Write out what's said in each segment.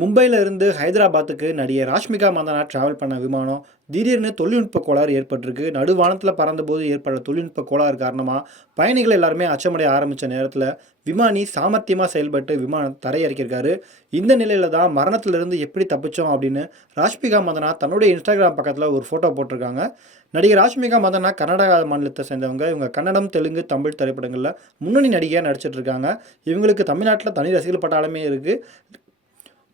மும்பையில இருந்து ஹைதராபாத்துக்கு நடிகை ராஷ்மிகா மந்தனா டிராவல் பண்ண விமானம் திடீர்னு தொழில்நுட்ப கோளாறு ஏற்பட்டிருக்கு. நடுவானத்தில் பறந்தபோது ஏற்பட்ட தொழில்நுட்ப கோளாறு காரணமாக பயணிகள் எல்லாருமே அச்சமடைய ஆரம்பித்த நேரத்தில் விமானி சாமர்த்தியமாக செயல்பட்டு விமானம் தரையிறக்கியிருக்காரு. இந்த நிலையில தான் மரணத்திலிருந்து எப்படி தப்பிச்சோம் அப்படின்னு ராஷ்மிகா மந்தனா தன்னுடைய இன்ஸ்டாகிராம் பக்கத்தில் ஒரு ஃபோட்டோ போட்டிருக்காங்க. நடிகை ராஷ்மிகா மந்தனா கர்நாடகா மாநிலத்தை சேர்ந்தவங்க. இவங்க கன்னடம், தெலுங்கு, தமிழ் திரைப்படங்களில் முன்னணி நடிகையாக நடிச்சிட்டு இருக்காங்க. இவங்களுக்கு தமிழ்நாட்டில் தனி ரசிகர்கள் பட்டாளமே இருக்குது.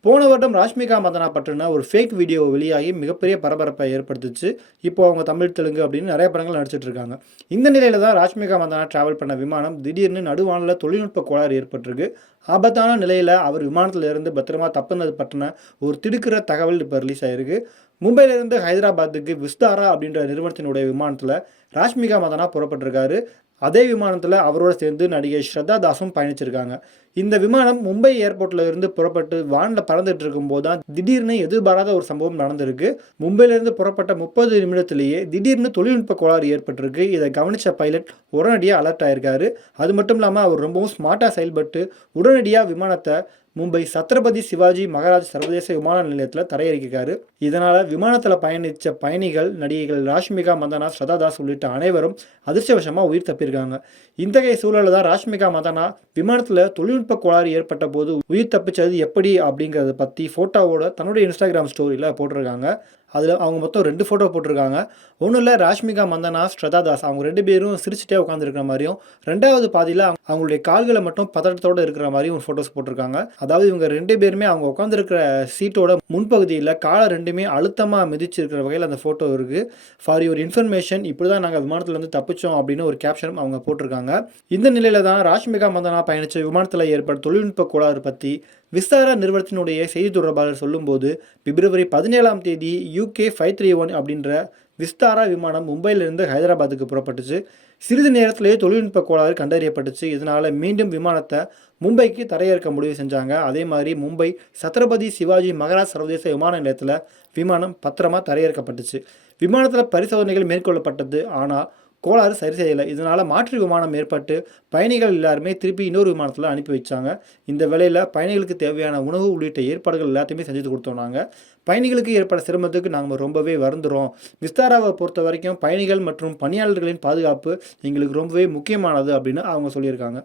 போன வருடம் ராஷ்மிகா மந்தனா பற்றின ஒரு ஃபேக் வீடியோ வெளியாகி மிகப்பெரிய பரபரப்பை ஏற்படுத்துச்சு. இப்போ அவங்க தமிழ், தெலுங்கு அப்படின்னு நிறைய படங்கள் நடிச்சிட்டு இருக்காங்க. இந்த நிலையில தான் ராஷ்மிகா மந்தனா டிராவல் பண்ண விமானம் திடீர்னு நடுவானில் தொழில்நுட்ப கோளாறு ஏற்பட்டிருக்கு. ஆபத்தான நிலையில் அவர் விமானத்தில் இருந்து பத்திரமா தப்புனது பற்றின ஒரு திடுக்கிற தகவல் இப்போ ரிலீஸ் ஆயிருக்கு. மும்பையிலிருந்து ஹைதராபாத்துக்கு விஸ்தாரா அப்படின்ற நிறுவனத்தினுடைய விமானத்தில் ராஷ்மிகா மந்தனா புறப்பட்டிருக்காரு. அதே விமானத்தில் அவரோட சேர்ந்து நடிகை ஸ்ரத்தா தாஸும் பயணிச்சிருக்காங்க. இந்த விமானம் மும்பை ஏர்போர்ட்டில் இருந்து புறப்பட்டு வானில் பறந்துட்டு இருக்கும்போது தான் திடீர்னு எதிர்பாராத ஒரு சம்பவம் நடந்திருக்கு. மும்பையிலிருந்து புறப்பட்ட 30 நிமிடத்திலேயே திடீர்னு தொழில்நுட்ப கோளாறு ஏற்பட்டிருக்கு. இதை கவனித்த பைலட் உடனடியாக அலர்ட் ஆயிருக்காரு. அது மட்டும் இல்லாமல் அவர் ரொம்பவும் ஸ்மார்ட்டாக செயல்பட்டு உடனடியாக விமானத்தை மும்பை சத்ரபதி சிவாஜி மகாராஜ் சர்வதேச விமான நிலையத்தில் தரையிறக்கிருக்காரு. இதனால் விமானத்தில் பயணித்த பயணிகள், நடிகைகள் ராஷ்மிகா மந்தனா, ஸ்ரத்தா தாஸ் உள்ளிட்ட அனைவரும் அதிர்ஷ்டவசமாக உயிர் தப்பியிருக்காங்க. இத்தகைய சூழலில் தான் ராஷ்மிகா மந்தனா விமானத்தில் தொழில்நுட்ப கோளாறு ஏற்பட்ட போது உயிர் தப்பிச்சது எப்படி அப்படிங்கிறத பற்றி ஃபோட்டோவோட தன்னுடைய இன்ஸ்டாகிராம் ஸ்டோரியில் போட்டிருக்காங்க. அதில் அவங்க மொத்தம் 2 ஃபோட்டோ போட்டிருக்காங்க. ஒன்றும் இல்லை, ராஷ்மிகா மந்தனா, ஸ்ரத்தா தாஸ் அவங்க 2 பேரும் சிரிச்சுட்டே உட்காந்துருக்கிற மாதிரியும், 2வது பாதியில் அவங்களுடைய கால்களை மட்டும் பதட்டத்தோடு இருக்கிற மாதிரியும் ஒரு ஃபோட்டோஸ் போட்டிருக்காங்க. அதாவது இவங்க 2 பேருமே அவங்க உட்காந்துருக்கிற சீட்டோட முன்பகுதியில் காலை 2மே அழுத்தமாக மிதிச்சிருக்கிற வகையில் அந்த ஃபோட்டோ இருக்குது. ஃபார் யுவர் இன்ஃபர்மேஷன், இப்படி தான் நாங்கள் விமானத்தில் வந்து தப்பிச்சோம் அப்படின்னு ஒரு கேப்ஷன் அவங்க போட்டிருக்காங்க. இந்த நிலையில தான் ராஷ்மிகா மந்தனா பயணித்த விமானத்தில் ஏற்பட்ட தொழில்நுட்ப கோளாறு பற்றி விஸ்தாரா நிறுவனத்தினுடைய செய்தி தொடர்பாளர் சொல்லும்போது, பிப்ரவரி 17ஆம் தேதி UK 531 அப்படின்ற விஸ்தாரா விமானம் மும்பையிலிருந்து ஹைதராபாத்துக்கு புறப்பட்டுச்சு. சிறிது நேரத்திலேயே தொழில்நுட்ப கோளாறு கண்டறியப்பட்டுச்சு. இதனால் மீண்டும் விமானத்தை மும்பைக்கு தரையிறக்க முடிவு செஞ்சாங்க. அதே மாதிரி மும்பை சத்ரபதி சிவாஜி மகாராஜ் சர்வதேச விமான நிலையத்தில் விமானம் பத்திரமா தரையிறக்கப்பட்டுச்சு. விமானத்தில் பரிசோதனைகள் மேற்கொள்ளப்பட்டது. ஆனால் கோளாறு சரி செய்யலை. இதனால் மாற்று விமானம் ஏற்பட்டு பயணிகள் எல்லாருமே திருப்பி இன்னொரு விமானத்தில் அனுப்பி வச்சாங்க. இந்த வேளையில் பயணிகளுக்கு தேவையான உணவு உள்ளிட்ட ஏற்பாடுகள் எல்லாத்தையுமே செஞ்சு கொடுத்தோம். நாங்கள் பயணிகளுக்கு ஏற்பட சிரமத்துக்கு நாங்கள் ரொம்பவே வருந்துறோம். விஸ்தாராவை பொறுத்த வரைக்கும் பயணிகள் மற்றும் பணியாளர்களின் பாதுகாப்பு எங்களுக்கு ரொம்பவே முக்கியமானது அப்படின்னு அவங்க சொல்லியிருக்காங்க.